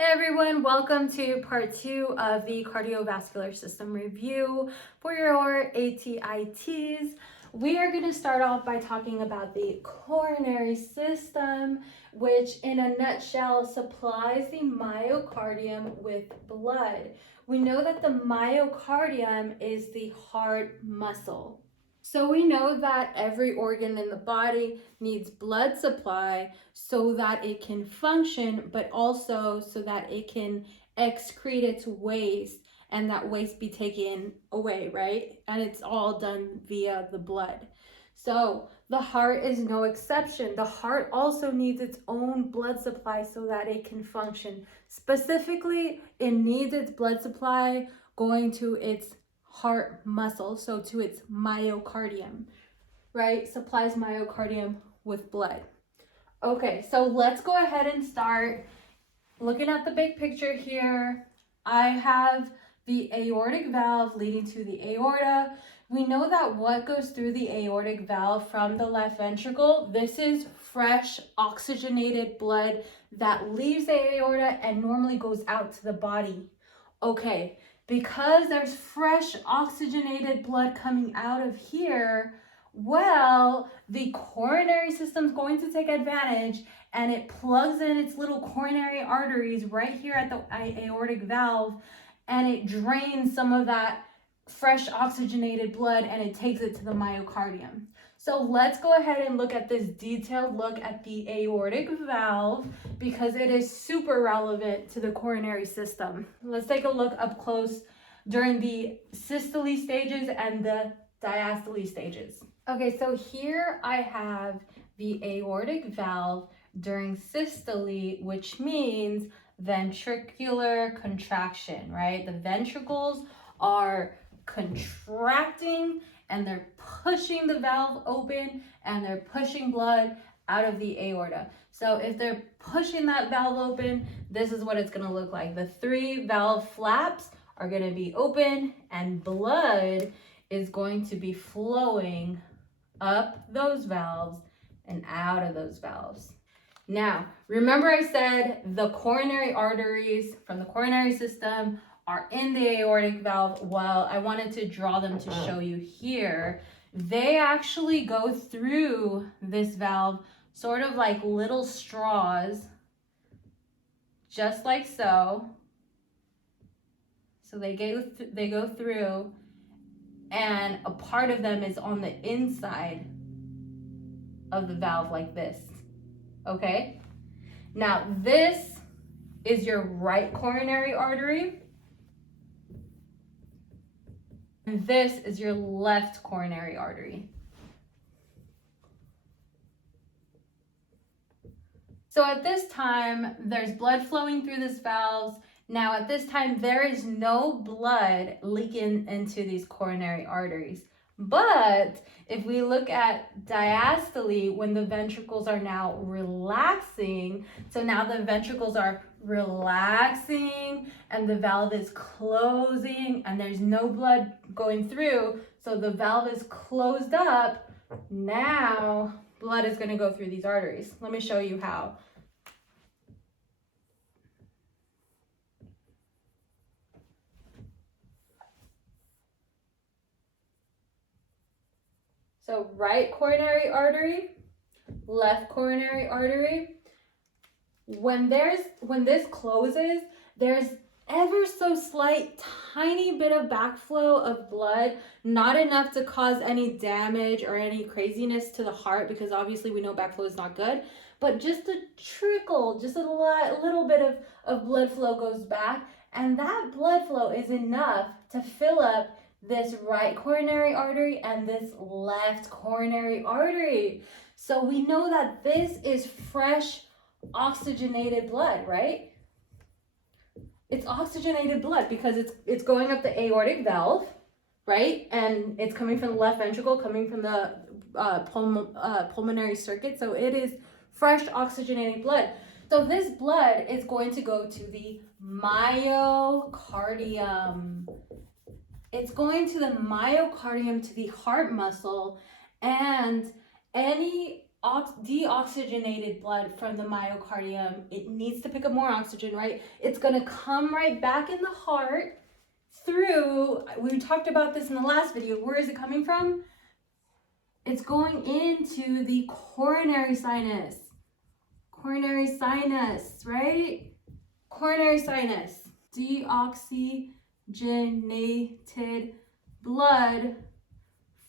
Hey everyone, welcome to part 2 of the cardiovascular system review for your ATITs. We are going to start off by talking about the coronary system, which in a nutshell supplies the myocardium with blood. We know that the myocardium is the heart muscle. So we know that every organ in the body needs blood supply so that it can function, but also so that it can excrete its waste and that waste be taken away, right? And it's all done via the blood. So the heart is no exception. The heart also needs its own blood supply so that it can function. Specifically, it needs its blood supply going to its heart muscle, so to its myocardium, right? Supplies myocardium with blood. Okay, so let's go ahead and start looking at the big picture here. I have the aortic valve leading to the aorta. We know that what goes through the aortic valve from the left ventricle, this is fresh oxygenated blood that leaves the aorta and normally goes out to the body. Okay, because there's fresh oxygenated blood coming out of here, well, the coronary system's going to take advantage and it plugs in its little coronary arteries right here at the aortic valve, and it drains some of that fresh oxygenated blood and it takes it to the myocardium. So let's go ahead and look at this detailed look at the aortic valve because it is super relevant to the coronary system. Let's take a look up close during the systole stages and the diastole stages. Okay, so here I have the aortic valve during systole, which means ventricular contraction, right? The ventricles are contracting and they're pushing the valve open and they're pushing blood out of the aorta. So if they're pushing that valve open, this is what it's going to look like. The 3 valve flaps are going to be open and blood is going to be flowing up those valves and out of those valves. Now, remember I said the coronary arteries from the coronary system are in the aortic valve. Well, I wanted to draw them to show you here. They actually go through this valve sort of like little straws, just like so. So they go through, and a part of them is on the inside of the valve like this. Okay? Now this is your right coronary artery. And this is your left coronary artery. So at this time, there's blood flowing through these valves. Now at this time, there is no blood leaking into these coronary arteries. But if we look at diastole, when the ventricles are now relaxing, so now the ventricles are relaxing and the valve is closing and there's no blood going through, so the valve is closed up. Now blood is going to go through these arteries. Let me show you how. So right coronary artery, left coronary artery. When this closes, there's ever so slight tiny bit of backflow of blood, not enough to cause any damage or any craziness to the heart, because obviously we know backflow is not good, but just a trickle, just a little bit of blood flow goes back, and that blood flow is enough to fill up this right coronary artery and this left coronary artery. So we know that this is fresh oxygenated blood, right? It's oxygenated blood because it's going up the aortic valve, right? And it's coming from the left ventricle, coming from the pulmonary circuit. So it is fresh oxygenated blood. So this blood is going to go to the myocardium. It's going to the myocardium, to the heart muscle, and any deoxygenated blood from the myocardium, it needs to pick up more oxygen, right? It's going to come right back in the heart through, we talked about this in the last video. Where is it coming from? It's going into the coronary sinus. Coronary sinus, right? Coronary sinus. Deoxygenated blood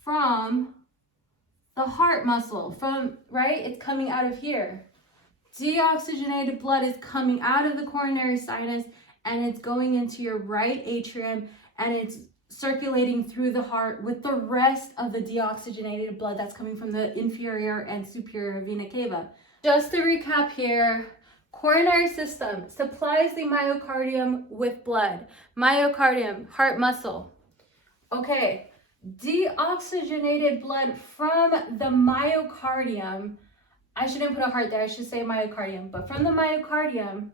from the heart muscle, right? It's coming out of here. Deoxygenated blood is coming out of the coronary sinus and it's going into your right atrium and it's circulating through the heart with the rest of the deoxygenated blood that's coming from the inferior and superior vena cava. Just to recap here, coronary system supplies the myocardium with blood. Myocardium, heart muscle. Okay, deoxygenated blood from the myocardium, I shouldn't put a heart there, I should say myocardium, but from the myocardium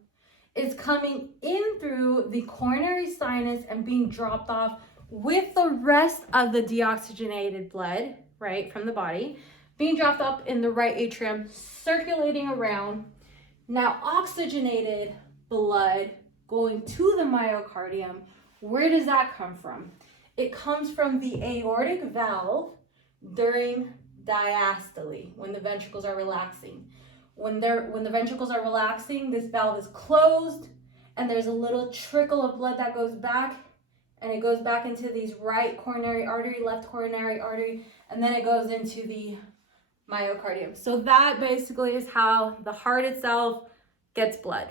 is coming in through the coronary sinus and being dropped off with the rest of the deoxygenated blood, right, from the body, being dropped up in the right atrium, circulating around. Now, oxygenated blood going to the myocardium, where does that come from? It comes from the aortic valve during diastole, when the ventricles are relaxing. When the ventricles are relaxing, this valve is closed and there's a little trickle of blood that goes back, and it goes back into these right coronary artery, left coronary artery, and then it goes into the myocardium. So that basically is how the heart itself gets blood.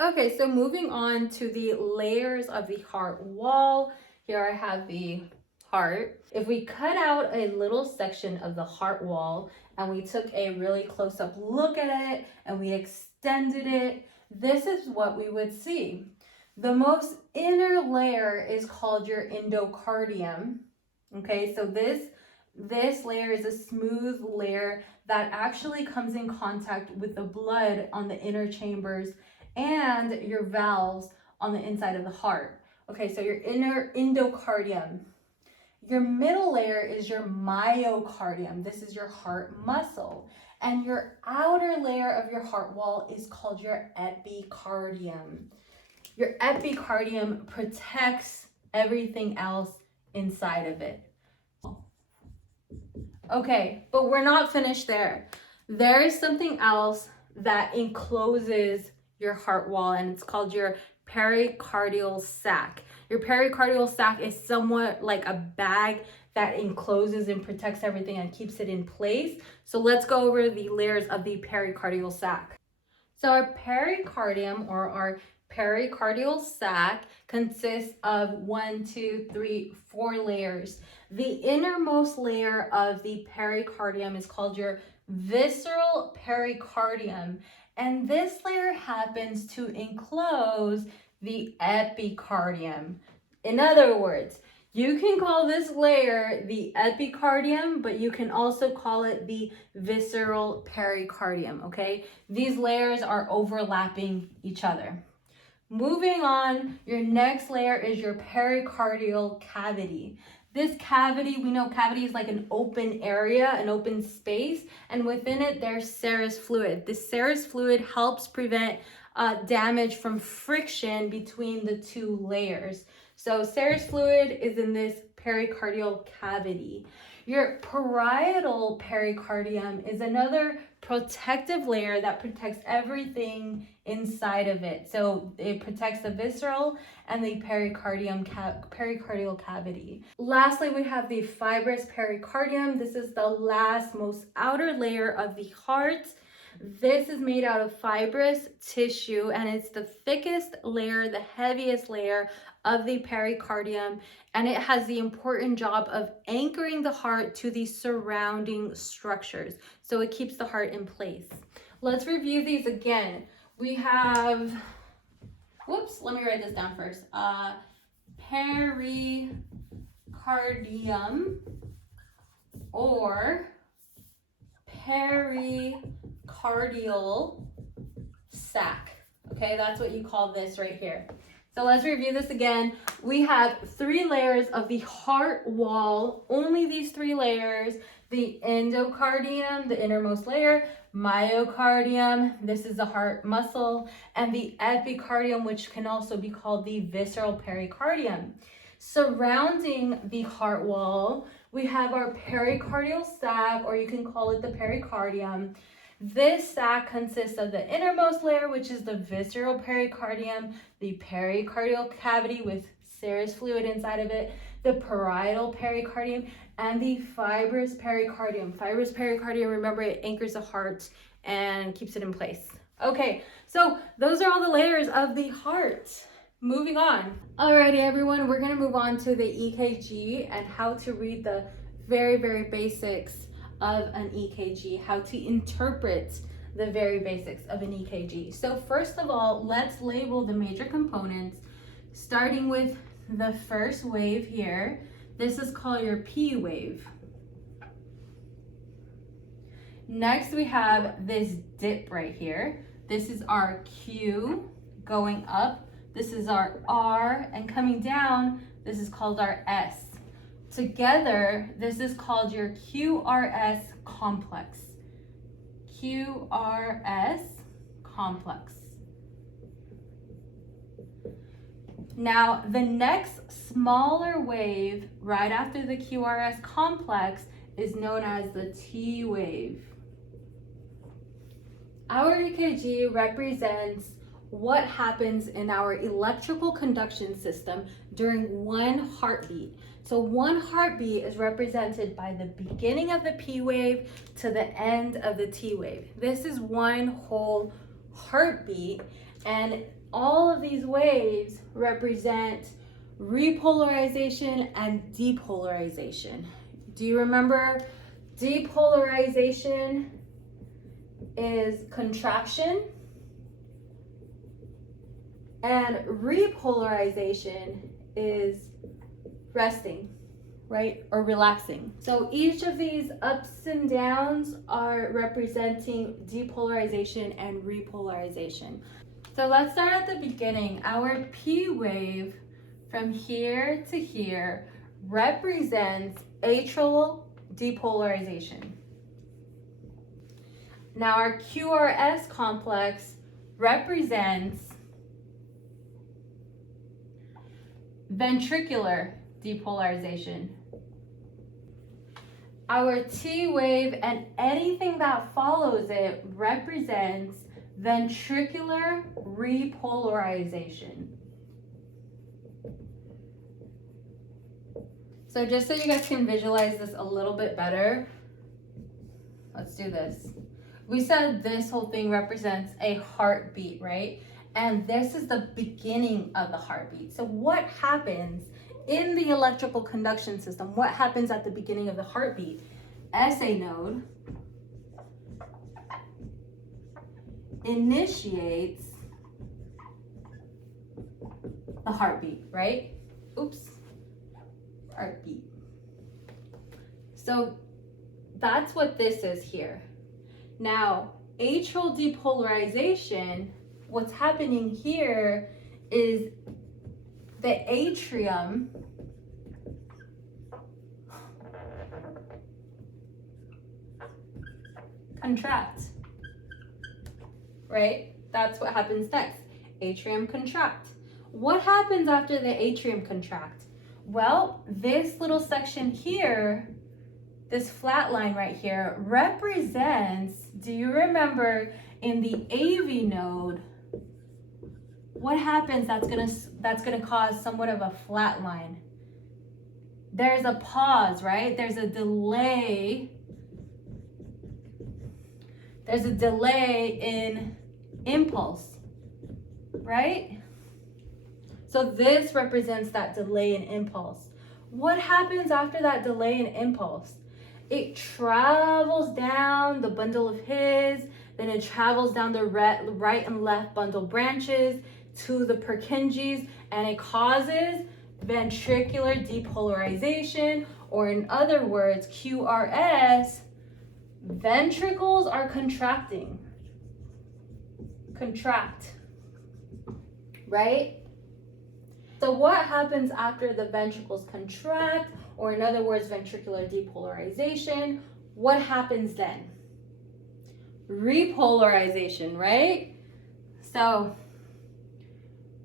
Okay, so moving on to the layers of the heart wall. Here I have the heart. If we cut out a little section of the heart wall and we took a really close-up look at it and we extended it, this is what we would see. The most inner layer is called your endocardium. Okay, so this layer is a smooth layer that actually comes in contact with the blood on the inner chambers and your valves on the inside of the heart. Okay, so your inner endocardium. Your middle layer is your myocardium. This is your heart muscle. And your outer layer of your heart wall is called your epicardium. Your epicardium protects everything else inside of it. Okay, but we're not finished there. There is something else that encloses your heart wall, and it's called your pericardial sac. Your pericardial sac is somewhat like a bag that encloses and protects everything and keeps it in place. So let's go over the layers of the pericardial sac. So our pericardium, or our pericardial sac, consists of 1, 2, 3, 4 layers. The innermost layer of the pericardium is called your visceral pericardium, and this layer happens to enclose the epicardium. In other words, you can call this layer the epicardium, but you can also call it the visceral pericardium, okay? These layers are overlapping each other. Moving on, your next layer is your pericardial cavity. This cavity, we know cavity is like an open area, an open space, and within it there's serous fluid. This serous fluid helps prevent damage from friction between the two layers. So serous fluid is in this pericardial cavity. Your parietal pericardium is another protective layer that protects everything inside of it. So it protects the visceral and the pericardial cavity. Lastly, we have the fibrous pericardium. This is the last, most outer layer of the heart. This is made out of fibrous tissue, and it's the thickest layer, the heaviest layer of the pericardium, and it has the important job of anchoring the heart to the surrounding structures. So it keeps the heart in place. Let's review these again. We have, let me write this down first. Pericardium, or pericardial sac. Okay, that's what you call this right here. So let's review this again. We have 3 layers of the heart wall, only these 3 layers. the endocardium, the innermost layer, myocardium, this is the heart muscle, and the epicardium, which can also be called the visceral pericardium. Surrounding the heart wall, we have our pericardial sac, or you can call it the pericardium. This sac consists of the innermost layer, which is the visceral pericardium, the pericardial cavity with serous fluid inside of it, the parietal pericardium, and the fibrous pericardium. Fibrous pericardium, remember, it anchors the heart and keeps it in place. Okay, so those are all the layers of the heart. Moving on. Alrighty, everyone, we're gonna move on to the EKG and how to read the very, very basics of an EKG, how to interpret the very basics of an EKG. So first of all, let's label the major components, starting with the first wave here. This is called your P wave. Next, we have this dip right here. This is our Q going up. This is our R, and coming down, this is called our S. Together, this is called your QRS complex. QRS complex. Now, the next smaller wave right after the QRS complex is known as the T wave. Our EKG represents what happens in our electrical conduction system during one heartbeat. So one heartbeat is represented by the beginning of the P wave to the end of the T wave. This is one whole heartbeat, and all of these waves represent repolarization and depolarization. Do you remember depolarization is contraction, and repolarization is resting, right? Or relaxing. So each of these ups and downs are representing depolarization and repolarization. So let's start at the beginning. Our P wave from here to here represents atrial depolarization. Now our QRS complex represents ventricular depolarization. Our T wave and anything that follows it represents ventricular repolarization. So just so you guys can visualize this a little bit better, let's do this. We said this whole thing represents a heartbeat, right? And this is the beginning of the heartbeat. So what happens in the electrical conduction system? What happens at the beginning of the heartbeat? SA node initiates the heartbeat, right? Oops, heartbeat. So that's what this is here. Now, atrial depolarization, what's happening here is the atrium contract, right? That's what happens next. Atrium contract. What happens after the atrium contract? Well, this little section here, this flat line right here, represents, do you remember in the AV node, what happens that's gonna cause somewhat of a flat line? There's a pause, right? There's a delay. There's a delay in impulse, right? So this represents that delay in impulse. What happens after that delay in impulse? It travels down the bundle of His, then it travels down the right and left bundle branches to the Purkinje's, and it causes ventricular depolarization, or in other words, QRS. Ventricles are contracting. Contract, right? So what happens after the ventricles contract, or in other words, ventricular depolarization? what happens then? Repolarization, right? So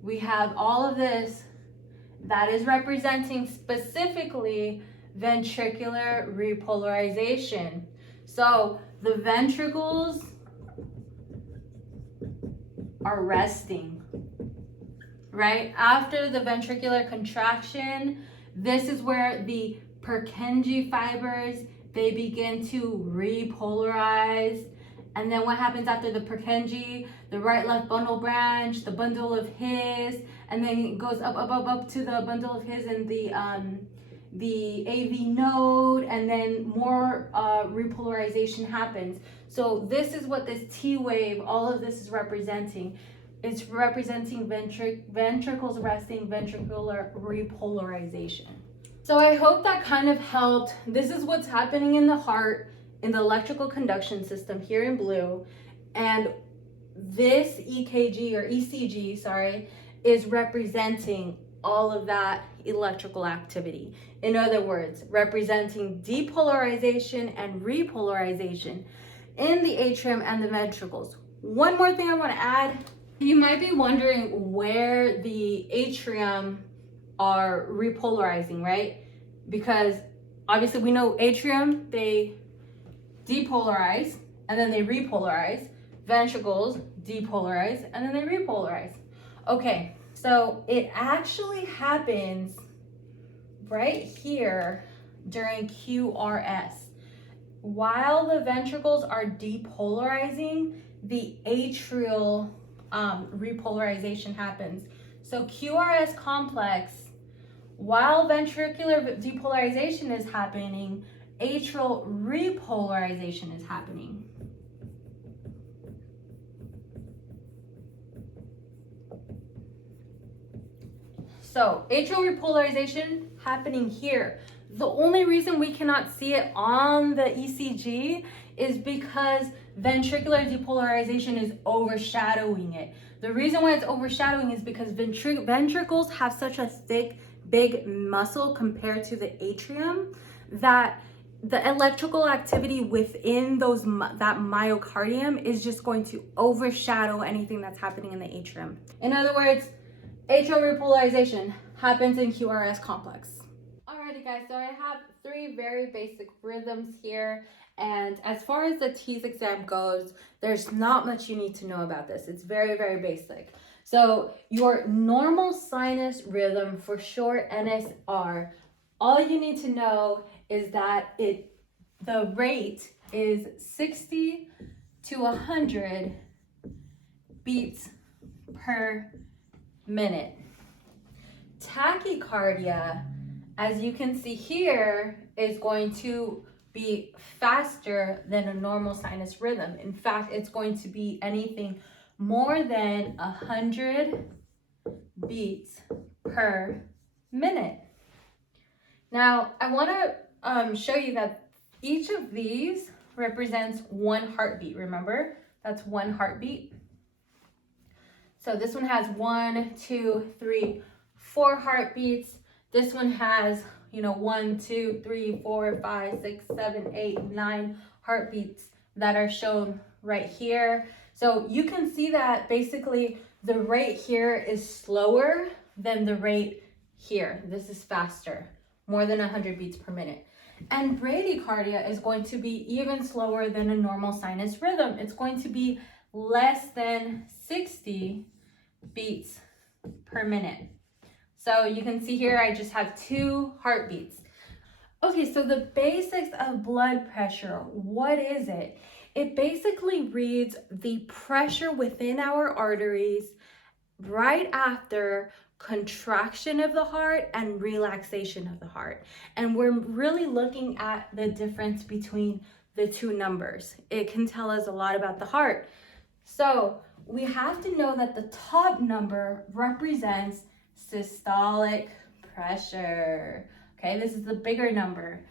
we have all of this that is representing specifically ventricular repolarization. So the ventricles are resting, right? After the ventricular contraction, this is where the Purkinje fibers, they begin to repolarize. And then what happens after the Purkinje? The right-left bundle branch, the bundle of His, and then it goes up to the bundle of His and the AV node, and then more repolarization happens. So this is what this T wave, all of this is representing. It's representing ventricles resting, ventricular repolarization. So I hope that kind of helped. This is what's happening in the heart, in the electrical conduction system here in blue. And this EKG or ECG, sorry, is representing all of that electrical activity. In other words, representing depolarization and repolarization in the atrium and the ventricles. One more thing I want to add. You might be wondering where the atrium are repolarizing, right? Because obviously we know atrium, they depolarize and then they repolarize. Ventricles depolarize and then they repolarize. Okay, so it actually happens right here during QRS. While the ventricles are depolarizing, the atrial repolarization happens. So QRS complex, while ventricular depolarization is happening, atrial repolarization is happening. So atrial repolarization happening here. The only reason we cannot see it on the ECG is because ventricular depolarization is overshadowing it. The reason why it's overshadowing is because ventricles have such a thick, big muscle compared to the atrium that the electrical activity within that myocardium is just going to overshadow anything that's happening in the atrium. In other words, atrial repolarization happens in QRS complex. Alrighty guys, so I have 3 very basic rhythms here, and as far as the TEAS exam goes, there's not much you need to know about this. It's very, very basic. So your normal sinus rhythm, for short NSR, all you need to know is that the rate is 60 to 100 beats per minute. Tachycardia, as you can see here, is going to be faster than a normal sinus rhythm. In fact, it's going to be anything more than 100 beats per minute. Now, I want to show you that each of these represents 1 heartbeat. Remember, that's 1 heartbeat. So this one has 1, 2, 3, 4 heartbeats. This one has, 1, 2, 3, 4, 5, 6, 7, 8, 9 heartbeats that are shown right here. So you can see that basically the rate here is slower than the rate here. This is faster, more than 100 beats per minute. And bradycardia is going to be even slower than a normal sinus rhythm. It's going to be less than 60 beats per minute. So you can see here, I just have 2 heartbeats. Okay, so the basics of blood pressure, what is it? It basically reads the pressure within our arteries right after contraction of the heart and relaxation of the heart. And we're really looking at the difference between the 2 numbers. It can tell us a lot about the heart. So we have to know that the top number represents systolic pressure. Okay, this is the bigger number.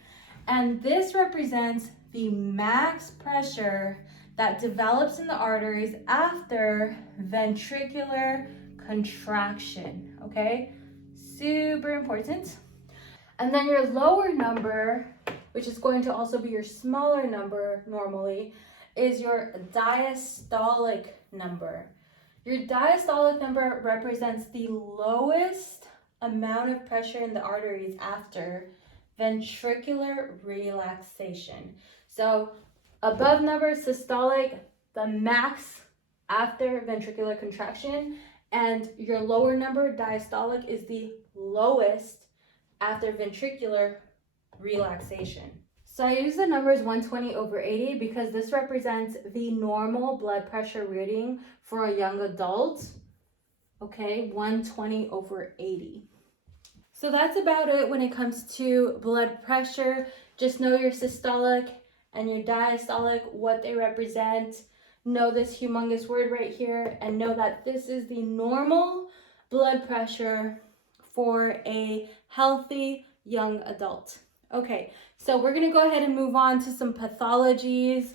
And this represents the max pressure that develops in the arteries after ventricular contraction. Okay, super important. And then your lower number which is going to also be your smaller number normally, is your diastolic number. Your diastolic number represents the lowest amount of pressure in the arteries after ventricular relaxation. So above number systolic, the max after ventricular contraction, and your lower number diastolic is the lowest after ventricular relaxation. So I use the numbers 120/80 because this represents the normal blood pressure reading for a young adult. Okay, 120/80. So that's about it when it comes to blood pressure. Just know your systolic and your diastolic, what they represent. Know this humongous word right here, and know that this is the normal blood pressure for a healthy young adult. Okay, so we're gonna go ahead and move on to some pathologies